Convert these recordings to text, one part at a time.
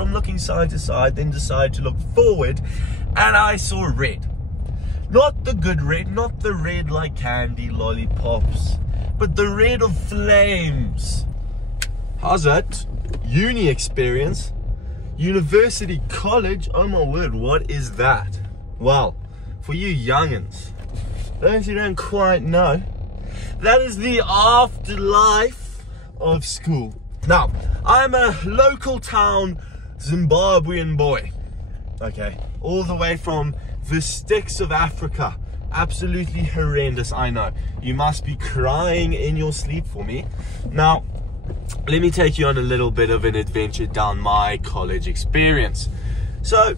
from looking side to side, then decided to look forward, and I saw red. Not the good red, not the red like candy, lollipops, but the red of flames. How's that? Uni experience? University, college? Oh my word, what is that? Well, for you youngins, those who don't quite know, that is the afterlife of school. Now, I'm a local town Zimbabwean boy, okay, all the way from the sticks of Africa. Absolutely horrendous, I know. You must be crying in your sleep for me. Now, let me take you on a little bit of an adventure down my college experience. So,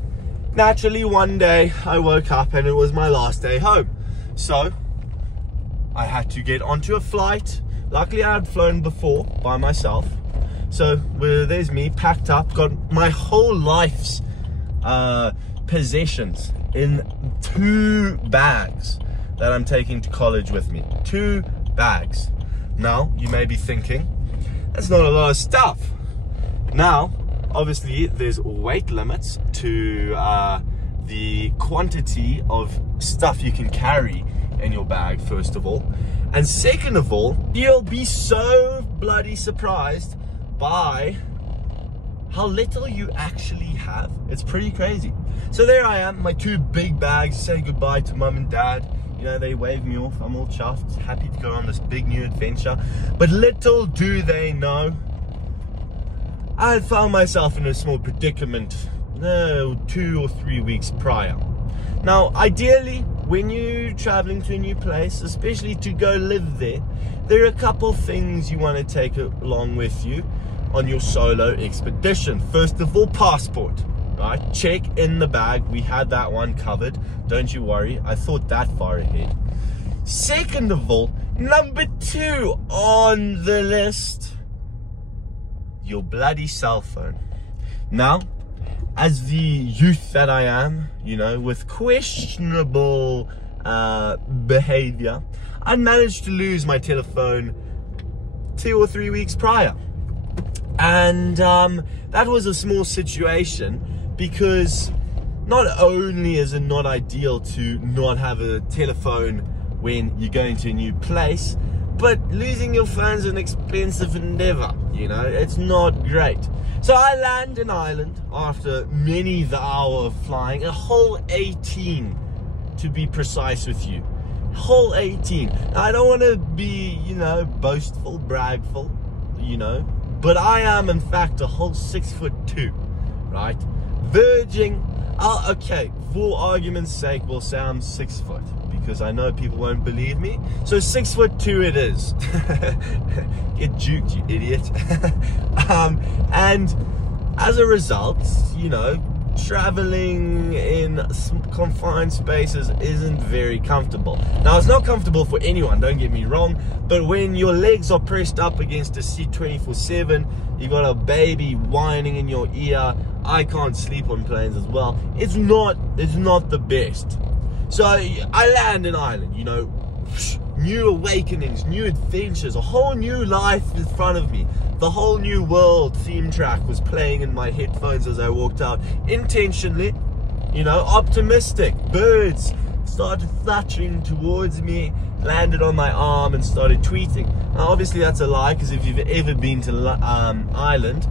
naturally, one day I woke up and it was my last day home. So, I had to get onto a flight. Luckily, I had flown before by myself. So, there's me, packed up, got my whole life's possessions in 2 bags that I'm taking to college with me. 2 bags. Now, you may be thinking, that's not a lot of stuff. Now, obviously, there's weight limits to the quantity of stuff you can carry in your bag, first of all. And second of all, you'll be so bloody surprised by how little you actually have. It's pretty crazy. So there I am, my 2 big bags, say goodbye to mum and dad. You know, they waved me off. I'm all chuffed, happy to go on this big new adventure. But little do they know, I had found myself in a small predicament 2 or 3 weeks prior. Now, ideally, when you're traveling to a new place, especially to go live there, there are a couple things you want to take along with you on your solo expedition. First of all, passport. Right, check in the bag. We had that one covered. Don't you worry. I thought that far ahead. Second of all, number 2 on the list, your bloody cell phone. Now, as the youth that I am, you know, with questionable behavior, I managed to lose my telephone 2 or 3 weeks prior. And that was a small situation, because not only is it not ideal to not have a telephone when you're going to a new place, but losing your phone's an expensive endeavor, you know, it's not great. So I land in Ireland after many the hour of flying, a whole 18 to be precise with you, whole 18. Now, I don't want to be, you know, boastful, bragful, you know, but I am in fact a whole 6'2", right? Verging, okay, for argument's sake, we'll say I'm 6 foot, because I know people won't believe me. So 6'2" it is. Get juked, you idiot. And as a result, you know, traveling in confined spaces isn't very comfortable. Now, it's not comfortable for anyone, don't get me wrong, but when your legs are pressed up against a seat 24/7, you got a baby whining in your ear. I can't sleep on planes as well. It's not the best. So I land in Ireland, you know, new awakenings, new adventures, a whole new life in front of me. The whole new world theme track was playing in my headphones as I walked out, intentionally, you know, optimistic. Birds started fluttering towards me, landed on my arm and started tweeting. Now, obviously that's a lie, because if you've ever been to Ireland,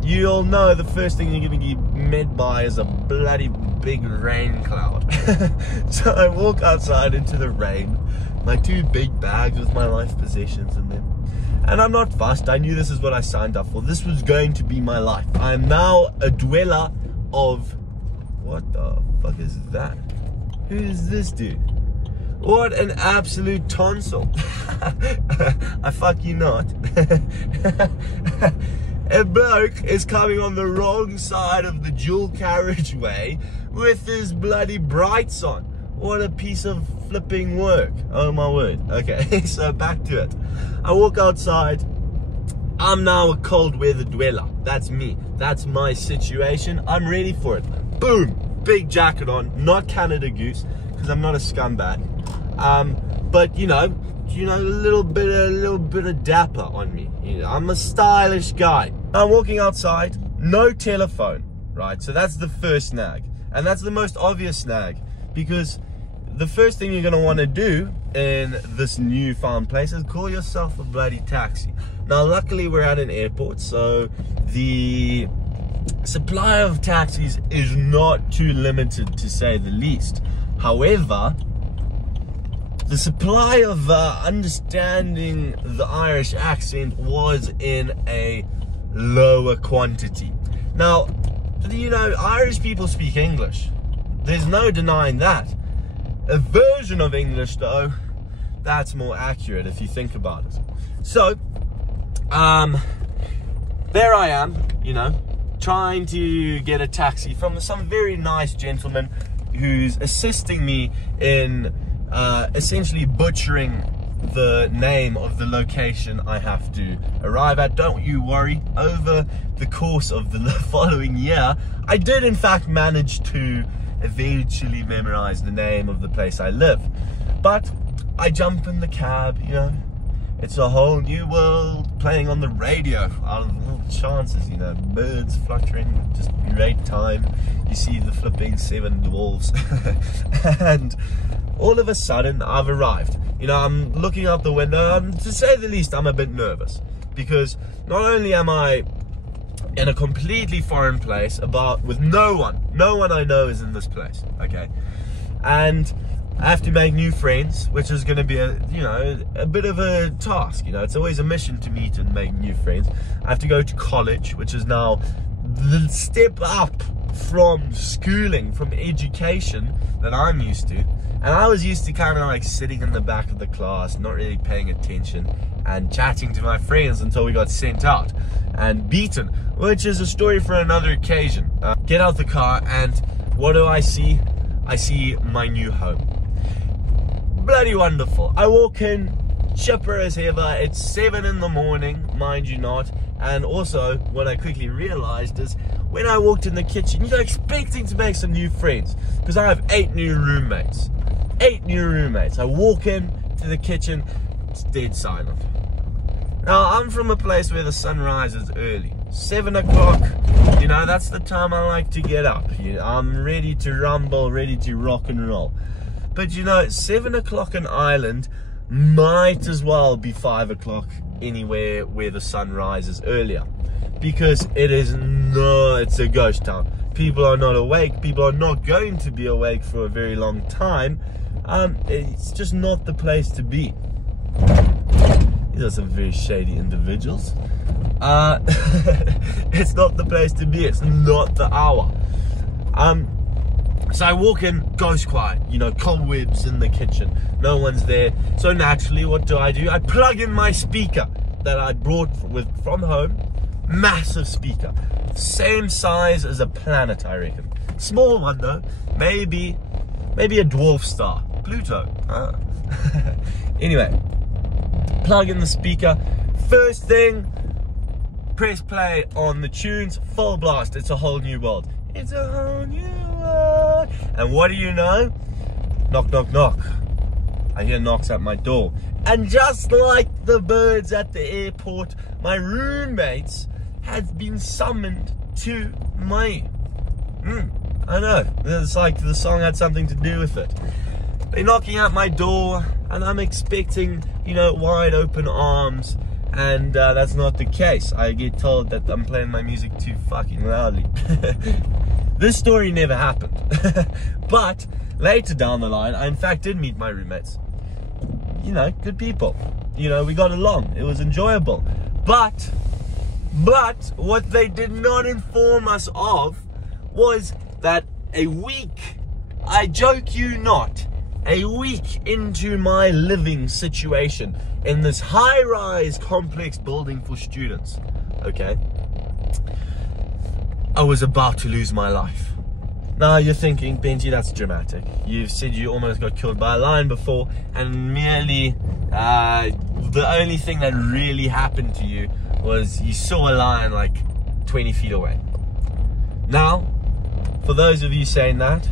you'll know the first thing you're going to get met by is a bloody big rain cloud. So I walk outside into the rain, my 2 big bags with my life possessions in them. And I'm not fussed. I knew this is what I signed up for. This was going to be my life. I am now a dweller of... What the fuck is that? Who is this dude? What an absolute tonsil. I fuck you not. A bloke is coming on the wrong side of the dual carriageway with his bloody brights on. What a piece of flipping work. Oh my word. Okay, so back to it. I walk outside. I'm now a cold weather dweller. That's me. That's my situation. I'm ready for it. Boom. Big jacket on. Not Canada Goose, because I'm not a scumbag. But you know, a little bit of dapper on me. You know, I'm a stylish guy. I'm walking outside. no telephone, right? So that's the first snag. And that's the most obvious snag, because the first thing you're going to want to do in this newfound place is call yourself a bloody taxi. Now, luckily, we're at an airport, so the supply of taxis is not too limited, to say the least. However, the supply of understanding the Irish accent was in a lower quantity. Now, you know, Irish people speak English. There's no denying that. A version of English, though, that's more accurate if you think about it. So, there I am, you know, trying to get a taxi from some very nice gentleman who's assisting me in essentially butchering the name of the location I have to arrive at. Don't you worry, over the course of the following year, I did in fact manage to eventually memorize the name of the place I live. But I jump in the cab, you know, it's a whole new world, playing on the radio, out of all chances, you know, birds fluttering, just great time. You see the flipping 7 dwarfs and all of a sudden I've arrived. You know, I'm looking out the window, to say the least, I'm a bit nervous, because not only am I in a completely foreign place with no one I know is in this place, okay, and I have to make new friends, which is going to be a bit of a task. You know, it's always a mission to meet and make new friends. I have to go to college, which is now the step up from schooling, from education that I'm used to. And I was used to kind of like sitting in the back of the class, not really paying attention and chatting to my friends until we got sent out and beaten, which is a story for another occasion. Get out the car, and what do I see? I see my new home. Bloody wonderful. I walk in, chipper as ever. It's 7 in the morning, mind you not. And also, what I quickly realized is, when I walked in the kitchen, you're expecting to make some new friends, because I have 8 new roommates. 8 new roommates. I walk in to the kitchen, it's dead silent. Now, I'm from a place where the sun rises early. 7 o'clock, you know, that's the time I like to get up. I'm ready to rumble, ready to rock and roll. But you know, 7 o'clock in Ireland might as well be 5 o'clock anywhere where the sun rises earlier, because it's a ghost town. People are not awake. People are not going to be awake for a very long time. It's just not the place to be. These are some very shady individuals. It's not the place to be. It's not the hour. So I walk in, ghost quiet, you know, cobwebs in the kitchen, no one's there. So naturally, what do? I plug in my speaker that I brought from home. Massive speaker, same size as a planet, I reckon. Small one though, maybe a dwarf star, Pluto. Anyway, plug in the speaker. First thing, press play on the tunes, full blast. It's a whole new world. It's a whole new world. And what do you know? Knock, knock, knock. I hear knocks at my door. And just like the birds at the airport, my roommates have been summoned to me. I know. It's like the song had something to do with it. They're knocking at my door, and I'm expecting, you know, wide open arms. And that's not the case. I get told that I'm playing my music too fucking loudly. This story never happened. But later down the line, I in fact did meet my roommates. You know, good people. You know, we got along. It was enjoyable. But what they did not inform us of was that a week, I joke you not, a week into my living situation in this high-rise complex building for students, okay, I was about to lose my life. Now you're thinking, Benji, that's dramatic. You've said you almost got killed by a lion before, and merely the only thing that really happened to you was you saw a lion like 20 feet away. Now, for those of you saying that,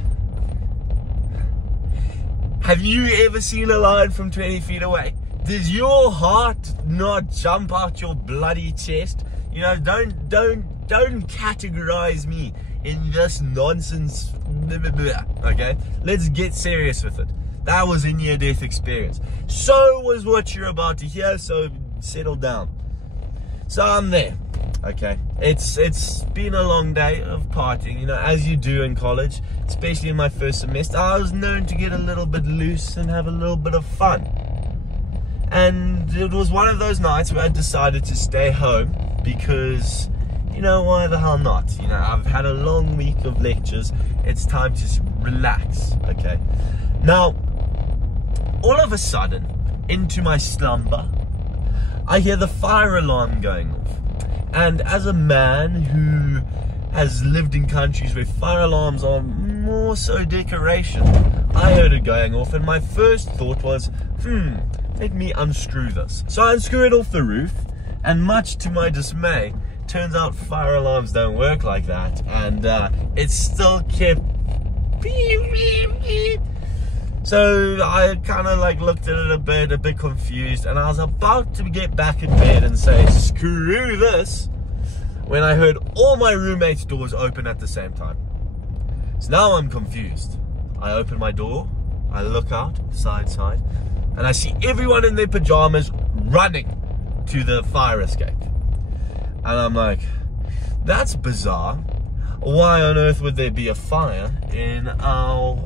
have you ever seen a lion from 20 feet away? Does your heart not jump out your bloody chest? You know, don't don't categorize me in this nonsense. Okay, let's get serious with it. That was a near-death experience. So was what you're about to hear, so settle down. So I'm there. Okay, it's been a long day of partying, you know, as you do in college, especially in my first semester. I was known to get a little bit loose and have a little bit of fun. And it was one of those nights where I decided to stay home because, you know, why the hell not? You know, I've had a long week of lectures. It's time to relax, okay? Now, all of a sudden, into my slumber, I hear the fire alarm going off. And as a man who has lived in countries where fire alarms are more so decoration, I heard it going off, and my first thought was, let me unscrew this. So I unscrew it off the roof, and much to my dismay, turns out fire alarms don't work like that, and it still kept beep, beep, beep. So I kind of like looked at it a bit confused, and I was about to get back in bed and say, screw this, when I heard all my roommates' doors open at the same time. So now I'm confused. I open my door, I look out, side, and I see everyone in their pajamas running to the fire escape. And I'm like, that's bizarre. Why on earth would there be a fire in our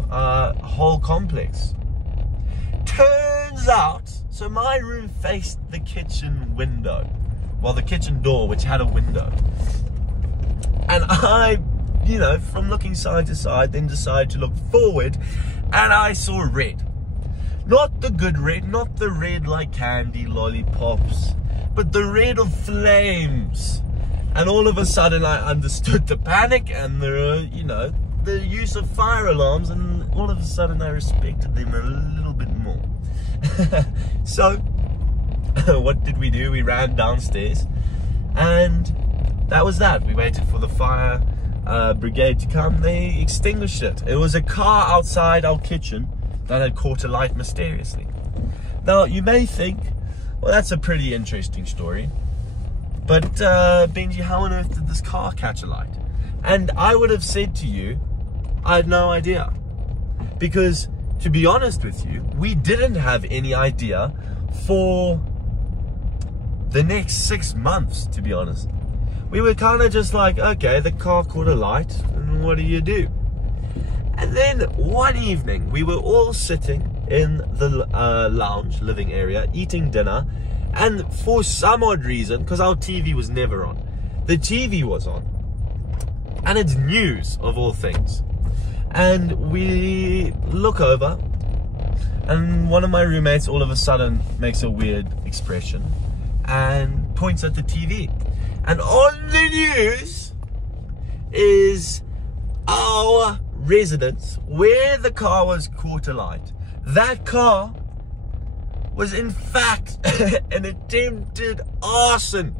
whole complex? Turns out, so my room faced the kitchen window. Well, the kitchen door, which had a window. And I, you know, from looking side to side, then decided to look forward, and I saw red. Not the good red, not the red like candy, lollipops, but the red of flames. And all of a sudden I understood the panic and the, you know, the use of fire alarms, and all of a sudden I respected them a little bit more. So, what did we do? We ran downstairs, and that was that. We waited for the fire brigade to come. They extinguished it. It was a car outside our kitchen that had caught alight mysteriously. Now, you may think, well, that's a pretty interesting story. But, Benji, how on earth did this car catch alight? And I would have said to you, I had no idea. Because, to be honest with you, we didn't have any idea for the next 6 months, to be honest. We were kind of just like, okay, the car caught alight, and what do you do? And then one evening, we were all sitting in the lounge, living area, eating dinner. And for some odd reason, because our TV was never on, the TV was on. And it's news, of all things. And we look over, and one of my roommates all of a sudden makes a weird expression and points at the TV. And on the news is our residence where the car was caught alight. That car was in fact an attempted arson.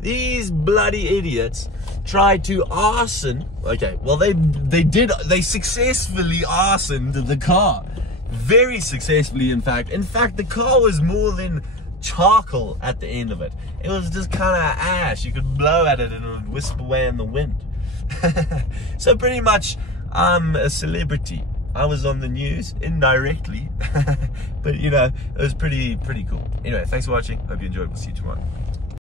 These bloody idiots tried to arson. Okay, well they successfully arsoned the car. Very successfully, in fact. In fact, the car was more than charcoal at the end of it. It was just kind of ash. You could blow at it and it would wisp away in the wind. So pretty much, I'm a celebrity. I was on the news indirectly, but you know, it was pretty cool. Anyway, thanks for watching. Hope you enjoyed. We'll see you tomorrow.